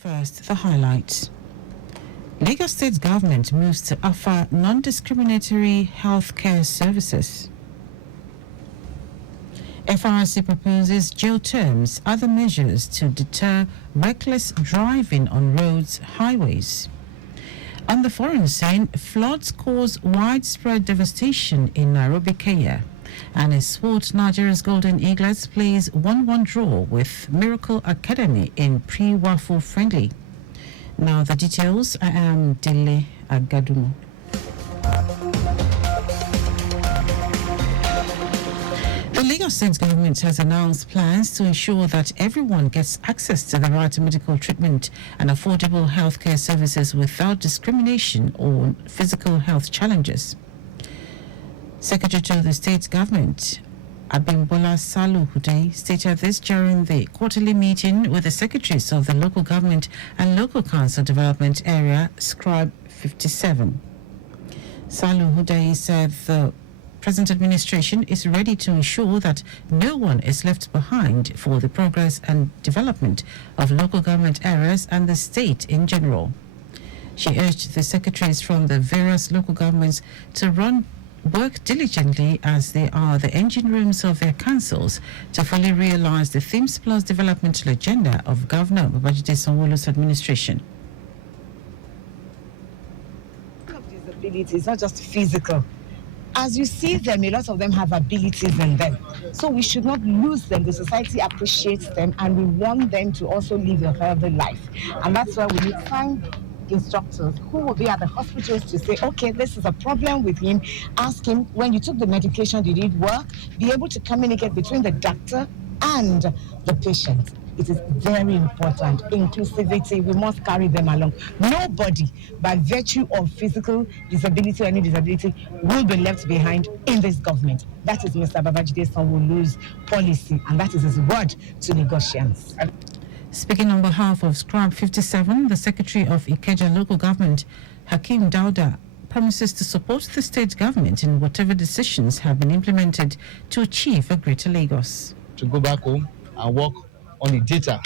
First, the highlights. Lagos State government moves to offer non-discriminatory healthcare services. FRC proposes jail terms, other measures to deter reckless driving on roads, highways. On the foreign scene, floods cause widespread devastation in Nairobi, Kenya. And in sport, Nigeria's Golden Eaglets plays 1-1 draw with Miracle Academy in pre-Waffle friendly. Now the details. I am Dele Agadumo. The Lagos State government has announced plans to ensure that everyone gets access to the right to medical treatment and affordable healthcare services without discrimination or physical health challenges. Secretary to the state government, Abimbola Saluhude, stated this during the quarterly meeting with the secretaries of the local government and local council development area, Scribe 57. Saluhude said the present administration is ready to ensure that no one is left behind for the progress and development of local government areas and the state in general. She urged the secretaries from the various local governments to work diligently as they are the engine rooms of their councils to fully realize the Themes Plus developmental agenda of Governor Babajide Sanwo-Olu's administration. Disability is not just physical. As you see them, a lot of them have abilities in them. So we should not lose them. The society appreciates them and we want them to also live a healthy life. And that's why we need to find instructors who will be at the hospitals to say, okay, this is a problem with him. Ask him, when you took the medication, did it work? Be able to communicate between the doctor and the patient. It is very important. Inclusivity, we must carry them along. Nobody, by virtue of physical disability or any disability, will be left behind in this government. That is Mr. Babajide Sanwo-Olu's policy, and that is his word to Lagosians. Speaking on behalf of Scribe 57, the Secretary of Ikeja Local Government, Hakeem Dauda, promises to support the state government in whatever decisions have been implemented to achieve a greater Lagos. To go back home and work on the data,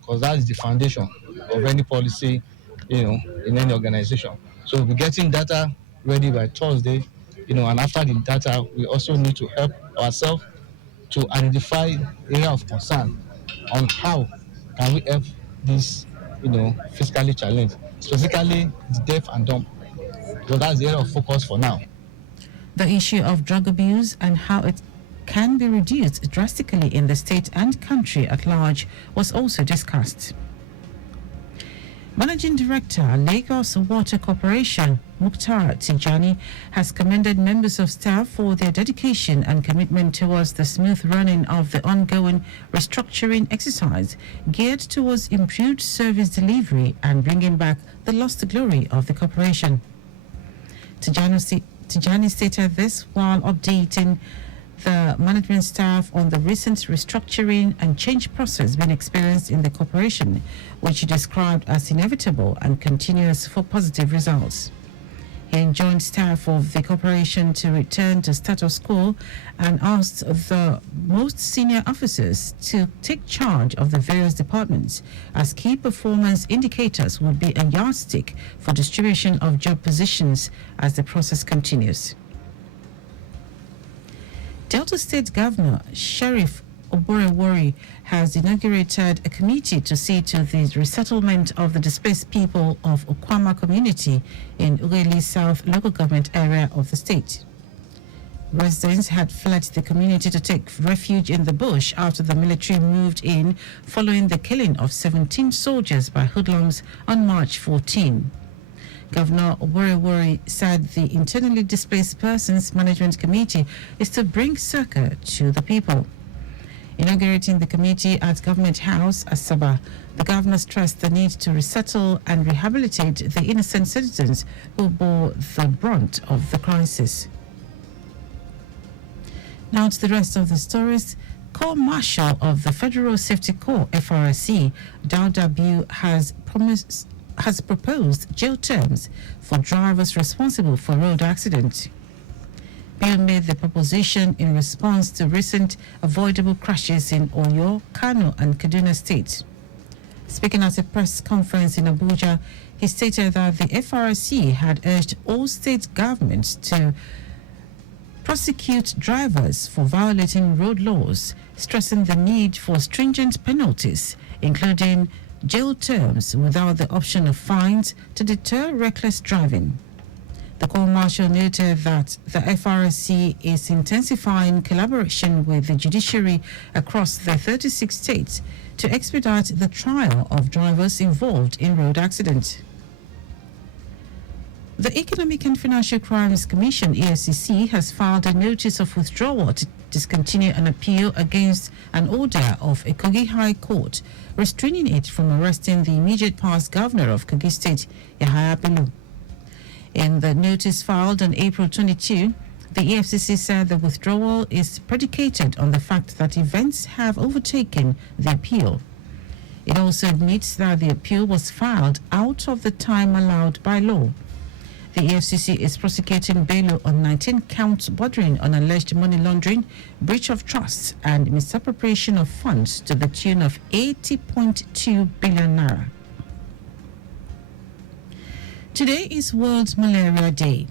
because that is the foundation of any policy, in any organization. So we'll be getting data ready by Thursday, and after the data, we also need to help ourselves to identify area of concern on how can we help this, physically challenged, specifically the deaf and dumb. So that's the area of focus for now. The issue of drug abuse and how it can be reduced drastically in the state and country at large was also discussed. Managing Director, Lagos Water Corporation, Mukhtar Tijani, has commended members of staff for their dedication and commitment towards the smooth running of the ongoing restructuring exercise geared towards improved service delivery and bringing back the lost glory of the corporation. Tijani stated this while updating the management staff on the recent restructuring and change process being experienced in the corporation, which he described as inevitable and continuous for positive results. He enjoined staff of the corporation to return to status quo and asked the most senior officers to take charge of the various departments, as key performance indicators would be a yardstick for distribution of job positions as the process continues. Delta State Governor Sheriff Oborewori has inaugurated a committee to see to the resettlement of the displaced people of Okwama community in Ughelli South local government area of the state. Residents had fled the community to take refuge in the bush after the military moved in following the killing of 17 soldiers by hoodlums on March 14. Governor Oborewori said the internally displaced persons management committee is to bring succor to the people. Inaugurating the committee at Government House, Asaba, the governor stressed the need to resettle and rehabilitate the innocent citizens who bore the brunt of the crisis. Now to the rest of the stories. Corps Marshal of the Federal Safety Corps, FRC, Dauda Biu, has proposed jail terms for drivers responsible for road accidents. Bill made the proposition in response to recent avoidable crashes in Oyo, Kano, and Kaduna states. Speaking at a press conference in Abuja, he stated that the FRC had urged all state governments to prosecute drivers for violating road laws, stressing the need for stringent penalties, including jail terms without the option of fines to deter reckless driving. The Court Marshal noted that the FRC is intensifying collaboration with the judiciary across the 36 states to expedite the trial of drivers involved in road accidents. The Economic and Financial Crimes Commission, EFCC, has filed a notice of withdrawal to discontinue an appeal against an order of a Kogi High Court restraining it from arresting the immediate past governor of Kogi State, Yahaya Bello. In the notice filed on April 22, the EFCC said the withdrawal is predicated on the fact that events have overtaken the appeal. It also admits that the appeal was filed out of the time allowed by law. The EFCC is prosecuting Bello on 19 counts bordering on alleged money laundering, breach of trust, and misappropriation of funds to the tune of 80.2 billion naira. Today is World Malaria Day.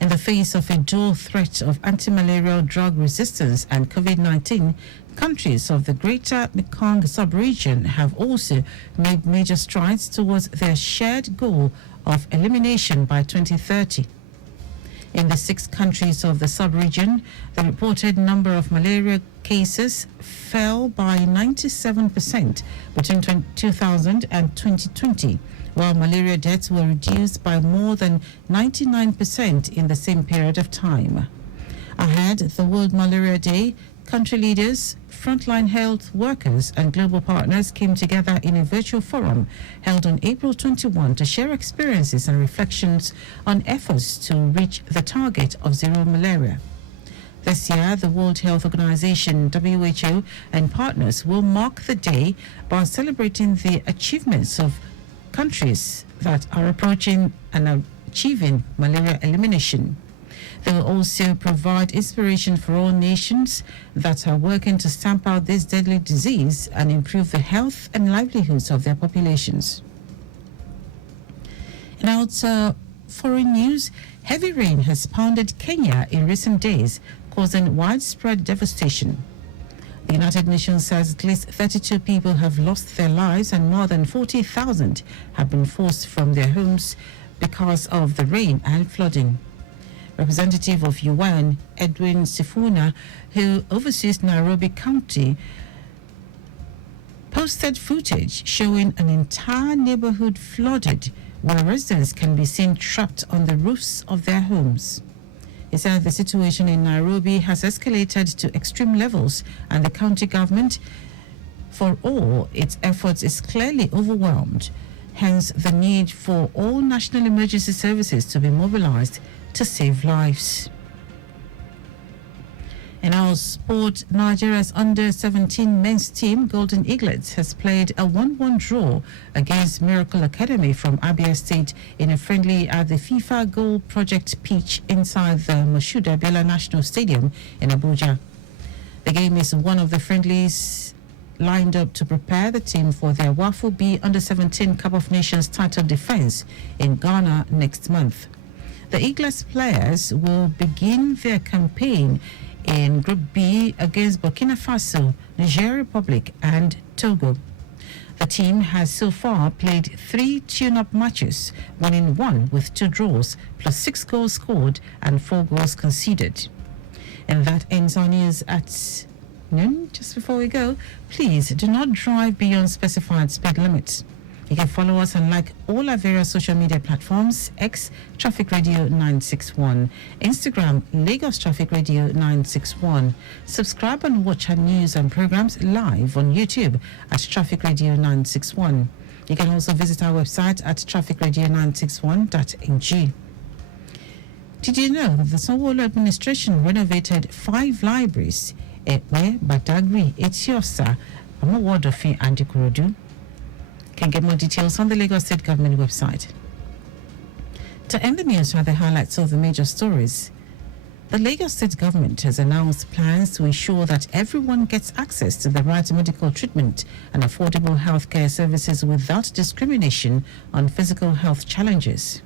In the face of a dual threat of anti-malarial drug resistance and COVID-19, countries of the Greater Mekong sub-region have also made major strides towards their shared goal of elimination by 2030. In the 6 countries of the sub-region, the reported number of malaria cases fell by 97% between 2000 and 2020, while malaria deaths were reduced by more than 99% in the same period of time. Ahead of the World Malaria Day, country leaders, frontline health workers, and global partners came together in a virtual forum held on April 21 to share experiences and reflections on efforts to reach the target of zero malaria. This year, the World Health Organization, WHO, and partners will mark the day by celebrating the achievements of countries that are approaching and achieving malaria elimination. They will also provide inspiration for all nations that are working to stamp out this deadly disease and improve the health and livelihoods of their populations. In our foreign news, heavy rain has pounded Kenya in recent days, causing widespread devastation. The United Nations says at least 32 people have lost their lives and more than 40,000 have been forced from their homes because of the rain and flooding. Representative of UN, Edwin Sifuna, who oversees Nairobi County, posted footage showing an entire neighborhood flooded, where residents can be seen trapped on the roofs of their homes. He said the situation in Nairobi has escalated to extreme levels and the county government, for all its efforts, is clearly overwhelmed. Hence, the need for all national emergency services to be mobilized to save lives. In our sport, Nigeria's under-17 men's team, Golden Eaglets, has played a 1-1 draw against Miracle Academy from Abia State in a friendly at the FIFA Goal Project pitch inside the Moshood Abiola National Stadium in Abuja. The game is one of the friendlies lined up to prepare the team for their WAFU B Under-17 Cup of Nations title defense in Ghana next month. The Eaglets players will begin their campaign in Group B against Burkina Faso, Niger Republic, and Togo. The team has so far played 3 tune-up matches, winning 1 with 2 draws, plus 6 goals scored and 4 goals conceded. And that ends our news at noon. Just before we go, please do not drive beyond specified speed limits. You can follow us and like all our various social media platforms: X, Traffic Radio 961, Instagram, Lagos Traffic Radio 961. Subscribe and watch our news and programs live on YouTube at Traffic Radio 961. You can also visit our website at trafficradio961.ng. Did you know that the Sanwo-Olu administration renovated 5 libraries at Badagry, Etiosa, Amawodofin, and Ikorodu? Can get more details on the Lagos State Government website. To end the news are the highlights of the major stories. The Lagos State government has announced plans to ensure that everyone gets access to the right to medical treatment and affordable healthcare services without discrimination on physical health challenges.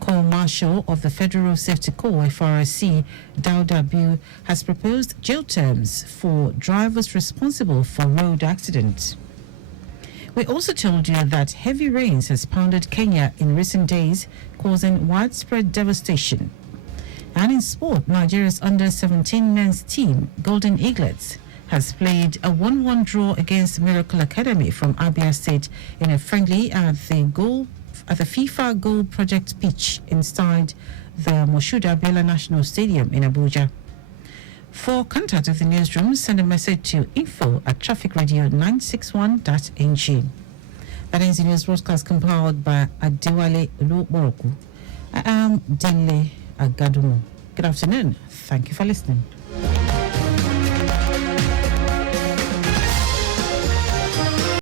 Corps Marshal of the Federal Safety Corps, FRSC, Dauda Biu, has proposed jail terms for drivers responsible for road accidents. We also told you that heavy rains has pounded Kenya in recent days, causing widespread devastation. And in sport, Nigeria's under-17 men's team, Golden Eaglets, has played a 1-1 draw against Miracle Academy from Abia State in a friendly at the FIFA Goal Project pitch inside the Moshood Abiola National Stadium in Abuja. For contact with the newsroom, send a message to info@trafficradio961.ng. That ends the news broadcast compiled by Adewale Oluboroku. I am Dele Agadumo. Good afternoon. Thank you for listening.